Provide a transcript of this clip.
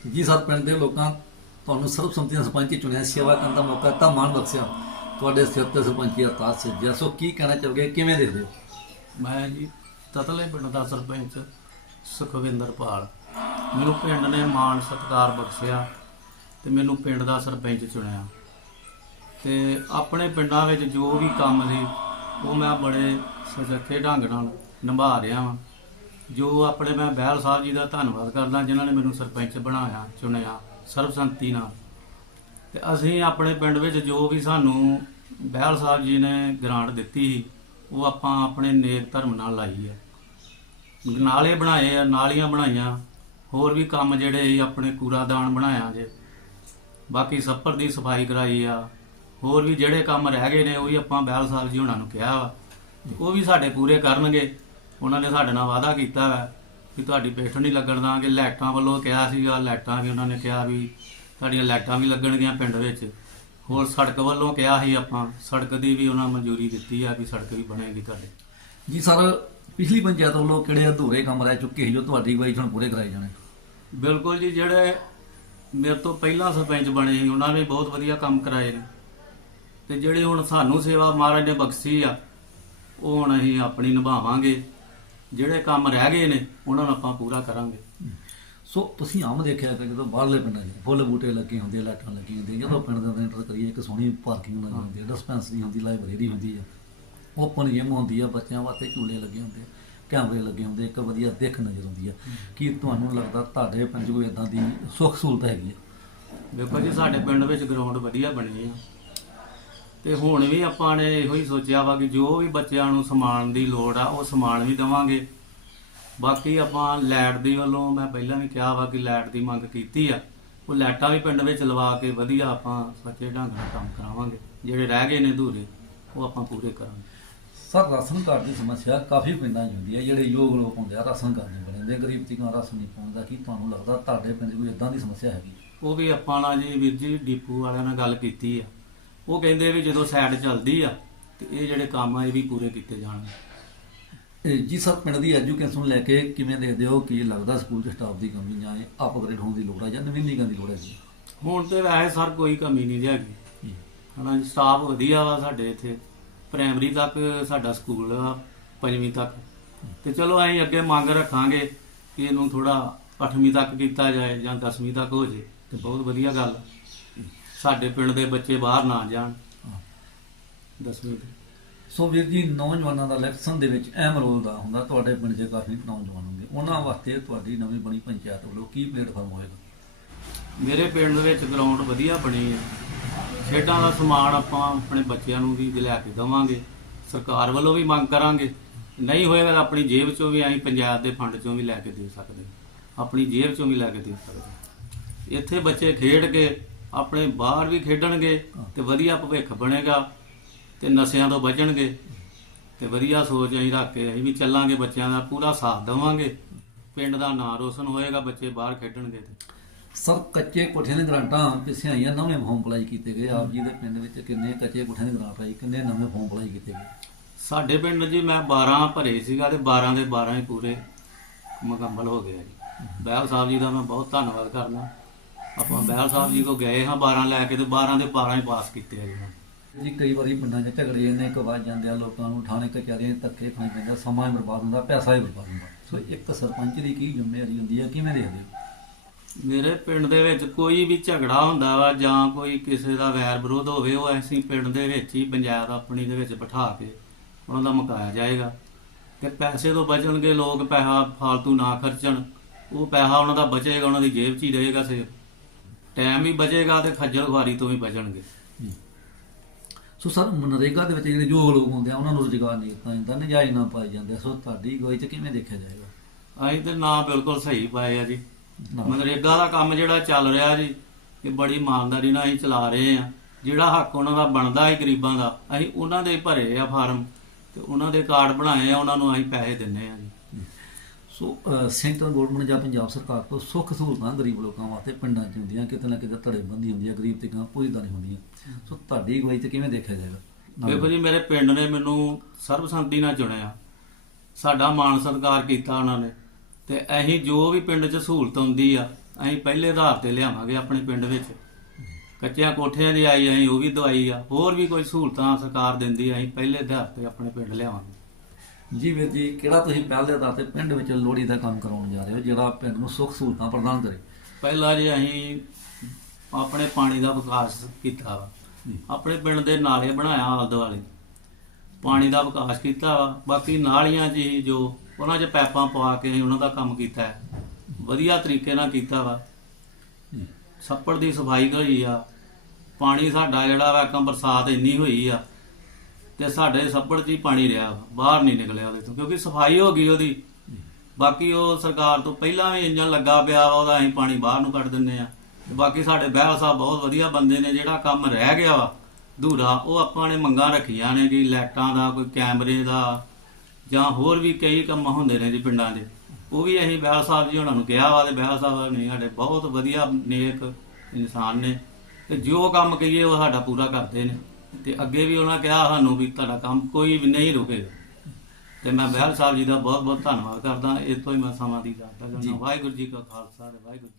ਜੀ ਸਰ ਪਿੰਡ ਦੇ ਲੋਕਾਂ ਤੁਹਾਨੂੰ ਸਰਬਸੰਮਤੀ ਨਾਲ ਸਰਪੰਚ ਚੁਣਿਆ, ਸੇਵਾ ਕਰਨ ਦਾ ਮੌਕਾ ਤਾਂ ਮਾਣ ਬਖਸ਼ਿਆ। ਤੁਹਾਡੇ ਸਿਰ ਤੇ ਸਰਪੰਚੀ ਦਾ ਤਾਜ ਸੱਜਿਆ ਸੋ ਕੀ ਕਹਿਣਾ ਚਾਹੋਗੇ? ਕਿਵੇਂ ਦੇਖਦੇ ਹੋ? ਮੈਂ ਜੀ ਤਤਲੇ ਪਿੰਡ ਦਾ ਸਰਪੰਚ ਸੁਖਵਿੰਦਰ ਪਾਲ। ਮੈਨੂੰ ਪਿੰਡ ਨੇ ਮਾਣ ਸਤਿਕਾਰ ਬਖਸ਼ਿਆ ਤੇ ਮੈਨੂੰ ਪਿੰਡ ਦਾ ਸਰਪੰਚ ਚੁਣਿਆ। ਤੇ ਆਪਣੇ ਪਿੰਡਾਂ ਵਿੱਚ ਜੋ ਵੀ ਕੰਮ ਸੀ, ਉਹ ਮੈਂ ਬੜੇ ਸੁਚੱਜੇ ਢੰਗ ਨਾਲ ਨਿਭਾ ਰਿਹਾ ਹਾਂ ਜੋ ਆਪਣੇ ਮੈਂ ਬਹਿਲ ਸਾਹਿਬ ਜੀ ਦਾ ਧੰਨਵਾਦ ਕਰਦਾ, ਜਿਨ੍ਹਾਂ ਨੇ ਮੈਨੂੰ ਸਰਪੰਚ ਬਣਾਇਆ, ਚੁਣਿਆ, ਸਰਬਸੰਮਤੀ ਨਾਲ। ਤੇ ਅਸੀਂ ਆਪਣੇ ਪਿੰਡ ਵਿੱਚ ਜੋ ਵੀ ਸਾਨੂੰ ਬਹਿਲ ਸਾਹਿਬ ਜੀ ਨੇ ਗ੍ਰਾਂਟ ਦਿੱਤੀ ਸੀ, ਉਹ ਆਪਾਂ ਆਪਣੇ ਨੇਕ ਧਰਮ ਨਾਲ ਲਾਈ ਹੈ। ਨਾਲੇ ਬਣਾਏ ਆ, ਨਾਲੀਆਂ ਬਣਾਈਆਂ, ਹੋਰ ਵੀ ਕੰਮ ਜਿਹੜੇ ਸੀ, ਆਪਣੇ ਕੂੜਾਦਾਨ ਬਣਾਇਆ ਜੇ। ਬਾਕੀ ਸੱਪਰ ਦੀ ਸਫ਼ਾਈ ਕਰਾਈ ਆ, ਹੋਰ ਵੀ ਜਿਹੜੇ ਕੰਮ ਰਹਿ ਗਏ ਨੇ, ਉਹ ਵੀ ਆਪਾਂ ਬਹਿਲ ਸਾਹਿਬ ਜੀ ਉਹਨਾਂ ਨੂੰ ਕਿਹਾ ਵਾ। ਉਹ ਵੀ ਸਾਡੇ ਪੂਰੇ ਕਰਨਗੇ। ਉਹਨਾਂ ਨੇ ਸਾਡੇ ਨਾਲ ਵਾਅਦਾ ਕੀਤਾ ਵਾ ਕਿ ਤੁਹਾਡੀ ਪੇਠ ਨਹੀਂ ਲੱਗਣ ਦਾਂਗੇ। ਲਾਈਟਾਂ ਵੱਲੋਂ ਕਿਹਾ ਸੀਗਾ ਲਾਈਟਾਂ ਵੀ ਉਹਨਾਂ ਨੇ ਕਿਹਾ ਵੀ ਤੁਹਾਡੀਆਂ ਲਾਈਟਾਂ ਵੀ ਲੱਗਣਗੀਆਂ ਪਿੰਡ ਵਿੱਚ। ਹੋਰ ਸੜਕ ਵੱਲੋਂ ਕਿਹਾ ਸੀ ਆਪਾਂ ਸੜਕ ਦੀ ਵੀ ਉਹਨਾਂ ਮਨਜ਼ੂਰੀ ਦਿੱਤੀ ਆ ਵੀ ਸੜਕ ਵੀ ਬਣੇਗੀ ਤੁਹਾਡੇ। ਜੀ ਸਰ ਪਿਛਲੀ ਪੰਚਾਇਤ ਵੱਲੋਂ ਕਿਹੜੇ ਅਧੂਰੇ ਕੰਮ ਰਹਿ ਚੁੱਕੇ ਸੀ ਜੋ ਤੁਹਾਡੀ 'ਚ ਹੁਣ ਪੂਰੇ ਕਰਾਏ ਜਾਣੇ? ਬਿਲਕੁਲ ਜੀ ਜਿਹੜੇ ਮੇਰੇ ਤੋਂ ਪਹਿਲਾਂ ਸਰਪੰਚ ਬਣੇ ਸੀ ਉਹਨਾਂ ਨੇ ਬਹੁਤ ਵਧੀਆ ਕੰਮ ਕਰਾਏ ਨੇ। ਤੇ ਜਿਹੜੇ ਹੁਣ ਸਾਨੂੰ ਸੇਵਾ ਮਹਾਰਾਜ ਨੇ ਬਖਸ਼ੀ ਆ ਉਹ ਹੁਣ ਅਸੀਂ ਆਪਣੀ ਨਿਭਾਵਾਂਗੇ। ਜਿਹੜੇ ਕੰਮ ਰਹਿ ਗਏ ਨੇ ਉਹਨਾਂ ਨੂੰ ਆਪਾਂ ਪੂਰਾ ਕਰਾਂਗੇ। ਸੋ ਤੁਸੀਂ ਆਮ ਦੇਖਿਆ ਕਿ ਜਦੋਂ ਬਾਹਰਲੇ ਪਿੰਡਾਂ 'ਚ ਫੁੱਲ ਬੂਟੇ ਲੱਗੇ ਹੁੰਦੇ ਲਾਈਟਾਂ ਲੱਗੀਆਂ ਹੁੰਦੀਆਂ ਜਦੋਂ ਪਿੰਡ ਦੇ ਅੰਦਰ ਕਰੀਏ ਇੱਕ ਸੋਹਣੀ ਪਾਰਕਿੰਗ ਲੱਗੀ ਹੁੰਦੀ ਹੈ ਡਿਸਪੈਂਸਰੀ ਹੁੰਦੀ ਲਾਇਬ੍ਰੇਰੀ ਹੁੰਦੀ ਹੈ ਓਪਨ ਜਿਮ ਹੁੰਦੀ ਆ ਬੱਚਿਆਂ ਵਾਸਤੇ ਝੂਲੇ ਲੱਗੇ ਹੁੰਦੇ ਆ, ਕੈਮਰੇ ਲੱਗੇ ਹੁੰਦੇ ਇੱਕ ਵਧੀਆ ਦਿੱਖ ਨਜ਼ਰ ਆਉਂਦੀ ਆ। ਕੀ ਤੁਹਾਨੂੰ ਲੱਗਦਾ ਤੁਹਾਡੇ ਪਿੰਡ 'ਚ ਕੋਈ ਇਦਾਂ ਦੀ ਸੁੱਖ ਸਹੂਲਤ ਹੈਗੀ ਆ? ਵੇਖੋ ਜੀ ਸਾਡੇ ਪਿੰਡ ਵਿੱਚ ਗਰਾਊਂਡ ਵਧੀਆ ਬਣੀ ਆ। ਤੇ ਹੁਣ ਵੀ ਆਪਾਂ ਨੇ ਇਹੋ ਹੀ ਸੋਚਿਆ ਵਾ ਕਿ ਜੋ ਵੀ ਬੱਚਿਆਂ ਨੂੰ ਸਮਾਨ ਦੀ ਲੋੜ ਆ ਉਹ ਸਮਾਨ ਵੀ ਦਵਾਂਗੇ। ਬਾਕੀ ਆਪਾਂ ਲਾਈਟ ਦੀ ਵੱਲੋਂ ਮੈਂ ਪਹਿਲਾਂ ਵੀ ਕਿਹਾ ਵਾ ਕਿ ਲਾਈਟ ਦੀ ਮੰਗ ਕੀਤੀ ਆ। ਉਹ ਲਾਈਟਾਂ ਵੀ ਪਿੰਡ ਵਿੱਚ ਲਵਾ ਕੇ ਵਧੀਆ ਆਪਾਂ ਸੱਚੇ ਢੰਗ ਨਾਲ ਕੰਮ ਕਰਾਵਾਂਗੇ। ਜਿਹੜੇ ਰਹਿ ਗਏ ਨੇ ਅਧੂਰੇ ਉਹ ਆਪਾਂ ਪੂਰੇ ਕਰਾਂਗੇ। ਸਰ ਰਾਸ਼ਨ ਕਾਰਡ ਦੀ ਸਮੱਸਿਆ ਕਾਫੀ ਪਿੰਡਾਂ 'ਚ ਹੁੰਦੀ ਹੈ ਜਿਹੜੇ ਯੋਗ ਲੋਕ ਹੁੰਦੇ ਆ ਰਾਸ਼ਨ ਕਾਰਡ ਨਹੀਂ ਬਣਦੇ। ਗਰੀਬ ਤੀਕਾਂ ਰਾਸ਼ਨ ਨਹੀਂ ਪਹੁੰਚਦਾ ਕੀ ਤੁਹਾਨੂੰ ਲੱਗਦਾ ਤੁਹਾਡੇ ਪਿੰਡ ਕੋਈ ਇਦਾਂ ਦੀ ਸਮੱਸਿਆ ਹੈਗੀ? ਉਹ ਵੀ ਆਪਾਂ ਨਾਲ ਜੀ ਵੀਰ ਜੀ ਡੀਪੂ ਵਾਲਿਆਂ ਨਾਲ ਗੱਲ ਕੀਤੀ ਆ। ਉਹ ਕਹਿੰਦੇ ਵੀ ਜਦੋਂ ਸਾਈਡ ਚੱਲਦੀ ਆ ਤੇ ਇਹ ਜਿਹੜੇ ਕੰਮ ਆ ਇਹ ਵੀ ਪੂਰੇ ਕੀਤੇ ਜਾਣਗੇ। ਜੀ ਸਰ ਪਿੰਡ ਦੀ ਐਜੂਕੇਸ਼ਨ ਲੈ ਕੇ ਕਿਵੇਂ ਦੇਖਦੇ ਹੋ? ਕੀ ਲੱਗਦਾ ਸਕੂਲ 'ਚ ਸਟਾਫ ਦੀ ਕਮੀ ਜਾਂ ਅਪਗ੍ਰੇਡ ਹੋਣ ਦੀ ਲੋੜ ਹੈ ਜਾਂ ਨਵੀਨੀਕਰਨ ਦੀ ਲੋੜ ਹੈ ਜੀ? ਹੁਣ ਤੇ ਵੈਸੇ ਸਰ ਕੋਈ ਕਮੀ ਨਹੀਂ ਹੈਗੀ। ਹਨਾ ਜੀ ਸਟਾਫ ਵਧੀਆ ਵਾ ਸਾਡੇ ਇੱਥੇ। ਪ੍ਰਾਇਮਰੀ ਤੱਕ ਸਾਡਾ ਸਕੂਲ ਆ ਪੰਜਵੀਂ ਤੱਕ। ਤੇ ਚਲੋ ਅਸੀਂ ਅੱਗੇ ਮੰਗ ਰੱਖਾਂਗੇ ਕਿ ਇਹਨੂੰ ਥੋੜਾ 8ਵੀਂ ਤੱਕ ਕੀਤਾ ਜਾਏ ਜਾਂ 10ਵੀਂ ਤੱਕ ਹੋ ਜੇ। ਤੇ ਬਹੁਤ ਵਧੀਆ ਗੱਲ ਆ। ਸਾਡੇ ਪਿੰਡ ਦੇ ਬੱਚੇ ਬਾਹਰ ਨਾ ਜਾਣ। 10ਵੀਂ ਤੇ ਸੋ ਵੀਰ ਜੀ ਨੌਜਵਾਨਾਂ ਦਾ ਇਲੈਕਸ਼ਨ ਦੇ ਵਿੱਚ ਅਹਿਮ ਰੋਲ ਦਾ ਹੁੰਦਾ ਤੁਹਾਡੇ ਪਿੰਡ 'ਚ ਕਾਫੀ ਨੌਜਵਾਨ ਹੁੰਦੇ ਉਹਨਾਂ ਵਾਸਤੇ ਤੁਹਾਡੀ ਨਵੀਂ ਬਣੀ ਪੰਚਾਇਤ ਵੱਲੋਂ ਕੀ ਪਲੇਟਫਾਰਮ ਹੋਏਗਾ? ਮੇਰੇ ਪਿੰਡ ਦੇ ਵਿੱਚ ਗਰਾਊਂਡ ਵਧੀਆ ਬਣੀ ਹੈ। ਖੇਡਾਂ ਦਾ ਸਮਾਨ ਆਪਾਂ ਆਪਣੇ ਬੱਚਿਆਂ ਨੂੰ ਵੀ ਲਿਆ ਕੇ ਦੇਵਾਂਗੇ। ਸਰਕਾਰ ਵੱਲੋਂ ਵੀ ਮੰਗ ਕਰਾਂਗੇ। ਨਹੀਂ ਹੋਏਗਾ ਤਾਂ ਆਪਣੀ ਜੇਬ ਚੋਂ ਵੀ ਅਸੀਂ ਪੰਜਾਬ ਦੇ ਫੰਡ ਚੋਂ ਵੀ ਲੈ ਕੇ ਦੇ ਸਕਦੇ। ਆਪਣੀ ਜੇਬ ਚੋਂ ਵੀ ਲੈ ਕੇ ਦੇ ਸਕਦੇ। ਇੱਥੇ ਬੱਚੇ ਖੇਡ ਕੇ ਆਪਣੇ ਬਾਹਰ ਵੀ ਖੇਡਣਗੇ ਤੇ ਵਧੀਆ ਭਵਿੱਖ ਬਣੇਗਾ ਤੇ ਨਸ਼ਿਆਂ ਤੋਂ ਬਚਣਗੇ ਤੇ ਵਧੀਆ ਸੋਚ ਅਸੀਂ ਰੱਖ ਕੇ ਅਸੀਂ ਵੀ ਚੱਲਾਂਗੇ ਬੱਚਿਆਂ ਦਾ ਪੂਰਾ ਸਾਥ ਦੇਵਾਂਗੇ। ਪਿੰਡ ਦਾ ਨਾਂ ਰੋਸ਼ਨ ਹੋਏਗਾ ਬੱਚੇ ਬਾਹਰ ਖੇਡਣਗੇ ਤੇ। ਸਰ ਕੱਚੇ ਕੋਠਿਆਂ ਦੀਆਂ ਗ੍ਰਾਂਟਾਂ ਪਿੱਛੇ ਆਈਆਂ ਨਵੇਂ ਫਾਰਮ ਅਪਲਾਈ ਕੀਤੇ ਗਏ। ਆਪ ਜੀ ਦੇ ਪਿੰਡ ਵਿੱਚ ਕਿੰਨੇ ਕੱਚੇ ਕੋਠਿਆਂ ਦੀ ਗ੍ਰਾਂਟ ਆਈ ਕਿੰਨੇ ਨਵੇਂ ਫਾਰਮ ਅਪਲਾਈ ਕੀਤੇ ਗਏ? ਸਾਡੇ ਪਿੰਡ ਜੀ ਮੈਂ 12 ਭਰੇ ਸੀਗਾ ਤੇ 12 ਦੇ 12 ਹੀ ਪੂਰੇ ਮੁਕੰਮਲ ਹੋ ਗਏ ਆ ਜੀ। ਬਹਿਲ ਸਾਹਿਬ ਜੀ ਦਾ ਮੈਂ ਬਹੁਤ ਧੰਨਵਾਦ ਕਰਦਾ। ਆਪਾਂ ਬਹਿਲ ਸਾਹਿਬ ਜੀ ਕੋ ਗਏ ਹਾਂ 12 ਲੈ ਕੇ ਤੇ 12 ਦੇ 12 ਹੀ ਪਾਸ ਕੀਤੇ ਆ ਜੀ ਕਈ ਵਾਰੀ ਪਿੰਡਾਂ 'ਚ ਝਗੜੇ ਇੰਨੇ ਕੁ ਵੱਜ ਜਾਂਦੇ ਆ ਲੋਕਾਂ ਨੂੰ ਥਾਣੇ ਕਚਹਿਰੀਆਂ ਧੱਕੇ ਖਾਣੇ ਪੈਂਦੇ ਆ, ਸਮਾਂ ਹੀ ਬਰਬਾਦ ਹੁੰਦਾ ਪੈਸਾ ਹੀ ਬਰਬਾਦ ਹੁੰਦਾ। ਸੋ ਇੱਕ ਸਰਪੰਚ ਦੀ ਕੀ ਜ਼ਿੰਮੇਵਾਰੀ ਹੁੰਦੀ ਹੈ ਕਿਵੇਂ ਦੇਖਦੇ ਹੋ? ਮੇਰੇ ਪਿੰਡ ਦੇ ਵਿੱਚ ਕੋਈ ਵੀ ਝਗੜਾ ਹੁੰਦਾ ਵਾ ਜਾਂ ਕੋਈ ਕਿਸੇ ਦਾ ਵੈਰ ਵਿਰੋਧ ਹੋਵੇ ਉਹ ਅਸੀਂ ਪਿੰਡ ਦੇ ਵਿੱਚ ਹੀ ਪੰਚਾਇਤ ਆਪਣੀ ਦੇ ਵਿੱਚ ਬਿਠਾ ਕੇ ਉਹਨਾਂ ਦਾ ਮੁਕਾਇਆ ਜਾਏਗਾ। ਤੇ ਪੈਸੇ ਤੋਂ ਬਚਣਗੇ ਲੋਕ ਪੈਸਾ ਫਾਲਤੂ ਨਾ ਖਰਚਣ ਉਹ ਪੈਸਾ ਉਹਨਾਂ ਦਾ ਬਚੇਗਾ ਉਹਨਾਂ ਦੀ ਜੇਬ 'ਚ ਹੀ ਰਹੇਗਾ ਸੇ ਟਾਈਮ ਵੀ ਬਚੇਗਾ ਤੇ ਖੱਜਲ ਖੁਆਰੀ ਤੋਂ ਵੀ ਬਚਣਗੇ। ਸੋ ਸਰ ਮਨਰੇਗਾ ਦੇ ਵਿੱਚ ਜਿਹੜੇ ਯੋਗ ਲੋਕ ਹੁੰਦੇ ਆ ਉਹਨਾਂ ਨੂੰ ਰੁਜ਼ਗਾਰ ਨਹੀਂ ਦਿੱਤਾ ਜਾਂਦਾ ਨਜਾਇਜ਼ ਨਾ ਪਾਏ ਜਾਂਦੇ। ਸੋ ਤੁਹਾਡੀ ਅਗਵਾਈ 'ਚ ਕਿਵੇਂ ਦੇਖਿਆ ਜਾਏਗਾ? ਅਸੀਂ ਤੇ ਨਾ ਬਿਲਕੁਲ ਸਹੀ ਪਾਏ ਆ ਜੀ। ਮਨਰੇਗਾ ਦਾ ਕੰਮ ਜਿਹੜਾ ਚੱਲ ਰਿਹਾ ਜੀ ਇਹ ਬੜੀ ਇਮਾਨਦਾਰੀ ਨਾਲ ਅਸੀਂ ਚਲਾ ਰਹੇ ਆ। ਜਿਹੜਾ ਹੱਕ ਉਹਨਾਂ ਦਾ ਬਣਦਾ ਹੈ ਗਰੀਬਾਂ ਦਾ ਅਸੀਂ ਉਹਨਾਂ ਦੇ ਭਰੇ ਆ ਫਾਰਮ ਤੇ ਉਹਨਾਂ ਦੇ ਕਾਰਡ ਬਣਾਏ ਆ ਉਹਨਾਂ ਨੂੰ ਅਸੀਂ ਪੈਸੇ ਦਿੰਨੇ ਆ ਜੀ। ਸੋ ਅਹ, ਸੈਂਟਰਲ ਗਵਰਨਮੈਂਟ ਜਾਂ ਪੰਜਾਬ ਸਰਕਾਰ ਤੋਂ ਸੁੱਖ ਸਹੂਲਤਾਂ ਗਰੀਬ ਲੋਕਾਂ ਵਾਸਤੇ ਪਿੰਡਾਂ 'ਚ ਹੁੰਦੀਆਂ ਕਿਤੇ ਨਾ ਕਿਤੇ ਧੜੇਬੰਦੀ ਹੁੰਦੀ ਹੈ ਗਰੀਬ ਤੇ ਗਾਂ ਪੁੱਜਦਾ ਨਹੀਂ ਹੁੰਦੀਆਂ। ਸੋ ਤੁਹਾਡੀ ਅਗਵਾਈ 'ਚ ਕਿਵੇਂ ਦੇਖਿਆ ਜਾਏਗਾ? ਦੇਖੋ ਜੀ ਮੇਰੇ ਪਿੰਡ ਨੇ ਮੈਨੂੰ ਸਰਬਸੰਮਤੀ ਨਾਲ ਚੁਣਿਆ। ਸਾਡਾ ਮਾਣ ਸਤਿਕਾਰ ਕੀਤਾ ਉਹਨਾਂ ਨੇ। ਤੇ ਅਸੀਂ ਜੋ ਵੀ ਪਿੰਡ 'ਚ ਸਹੂਲਤ ਹੁੰਦੀ ਆ ਅਸੀਂ ਪਹਿਲੇ ਆਧਾਰ ਤੇ ਲਿਆਵਾਂਗੇ ਆਪਣੇ ਪਿੰਡ ਵਿੱਚ। ਕੱਚਿਆਂ ਕੋਠਿਆਂ ਦੀ ਆਈ ਅਸੀਂ ਉਹ ਵੀ ਦਵਾਈ ਆ। ਹੋਰ ਵੀ ਕੋਈ ਸਹੂਲਤਾਂ ਸਰਕਾਰ ਦਿੰਦੀ ਆ, ਅਸੀਂ ਪਹਿਲੇ ਆਧਾਰ ਤੇ ਆਪਣੇ ਪਿੰਡ ਲਿਆਵਾਂਗੇ। ਜੀ ਵੀਰ ਜੀ ਕਿਹੜਾ ਤੁਸੀਂ ਪਹਿਲ ਦੇ ਆਧਾਰ ਤੇ ਪਿੰਡ ਵਿੱਚ ਲੋਹੜੀ ਦਾ ਕੰਮ ਕਰਾਉਣ ਜਾ ਰਹੇ ਹੋ ਜਿਹੜਾ ਪਿੰਡ ਨੂੰ ਸੁੱਖ ਸਹੂਲਤਾਂ ਪ੍ਰਦਾਨ ਕਰੇ? ਪਹਿਲਾਂ ਜੀ ਅਸੀਂ ਆਪਣੇ ਪਾਣੀ ਦਾ ਵਿਕਾਸ ਕੀਤਾ ਵਾ। ਆਪਣੇ ਪਿੰਡ ਦੇ ਨਾਲੇ ਬਣਾਇਆ ਆਲੇ ਦੁਆਲੇ। ਪਾਣੀ ਦਾ ਵਿਕਾਸ ਕੀਤਾ ਵਾ। ਬਾਕੀ ਨਾਲੀਆਂ 'ਚ ਹੀ ਜੋ ਉਹਨਾਂ 'ਚ ਪੈਪਾਂ ਪਵਾ ਕੇ ਅਸੀਂ ਉਹਨਾਂ ਦਾ ਕੰਮ ਕੀਤਾ ਹੈ। ਵਧੀਆ ਤਰੀਕੇ ਨਾਲ ਕੀਤਾ ਵਾ। ਛੱਪੜ ਦੀ ਸਫ਼ਾਈ ਹੋਈ ਆ। ਪਾਣੀ ਸਾਡਾ ਜਿਹੜਾ ਵਾ ਕੰਮ ਬਰਸਾਤ ਇੰਨੀ ਹੋਈ ਆ। ਤੇ ਸਾਡੇ ਛੱਪੜ 'ਚ ਹੀ ਪਾਣੀ ਰਿਹਾ ਵਾ, ਬਾਹਰ ਨਹੀਂ ਨਿਕਲਿਆ ਉਹਦੇ ਤੋਂ ਕਿਉਂਕਿ ਸਫ਼ਾਈ ਹੋ ਗਈ ਉਹਦੀ। ਬਾਕੀ ਉਹ ਸਰਕਾਰ ਤੋਂ ਪਹਿਲਾਂ ਵੀ ਇੰਜਨ ਲੱਗਾ ਪਿਆ ਵਾ ਉਹਦਾ ਅਸੀਂ ਪਾਣੀ ਬਾਹਰ ਨੂੰ ਕੱਢ ਦਿੰਨੇ ਆ ਬਾਕੀ ਸਾਡੇ ਬਹਿਲ ਸਾਹਿਬ ਬਹੁਤ ਵਧੀਆ ਬੰਦੇ ਨੇ ਜਿਹੜਾ ਕੰਮ ਰਹਿ ਗਿਆ ਵਾ ਧੂਰਾ ਉਹ ਆਪਾਂ ਨੇ ਮੰਗਾਂ ਰੱਖੀਆਂ ਨੇ ਕਿ ਲਾਈਟਾਂ ਦਾ ਕੋਈ ਕੈਮਰੇ ਦਾ ਜਾਂ ਹੋਰ ਵੀ ਕਈ ਕੰਮ ਹੁੰਦੇ ਨੇ ਜੀ ਪਿੰਡਾਂ ਦੇ। ਉਹ ਵੀ ਅਸੀਂ ਬਹਿਲ ਸਾਹਿਬ ਜੀ ਉਹਨਾਂ ਨੂੰ ਕਿਹਾ ਵਾ ਤੇ ਬਹਿਲ ਸਾਹਿਬ ਨੇ ਸਾਡੇ ਬਹੁਤ ਵਧੀਆ ਨੇਕ ਇਨਸਾਨ ਨੇ। ਤੇ ਜੋ ਕੰਮ ਕਹੀਏ ਉਹ ਸਾਡਾ ਪੂਰਾ ਕਰਦੇ ਨੇ। ਤੇ ਅੱਗੇ ਵੀ ਉਹਨਾਂ ਕਿਹਾ ਸਾਨੂੰ ਵੀ ਤੁਹਾਡਾ ਕੰਮ ਕੋਈ ਵੀ ਨਹੀਂ ਰੁਕੇਗਾ। ਤੇ ਮੈਂ ਬਹਿਲ ਸਾਹਿਬ ਜੀ ਦਾ ਬਹੁਤ ਬਹੁਤ ਧੰਨਵਾਦ ਕਰਦਾ। ਇਸ ਤੋਂ ਹੀ ਮੈਂ ਸਮਾਂ ਦੀ ਦਾਤਾ ਜੀ। ਕਰਦਾ ਵਾਹਿਗੁਰੂ ਜੀ ਕਾ ਖਾਲਸਾ ਵਾਹਿਗੁਰੂ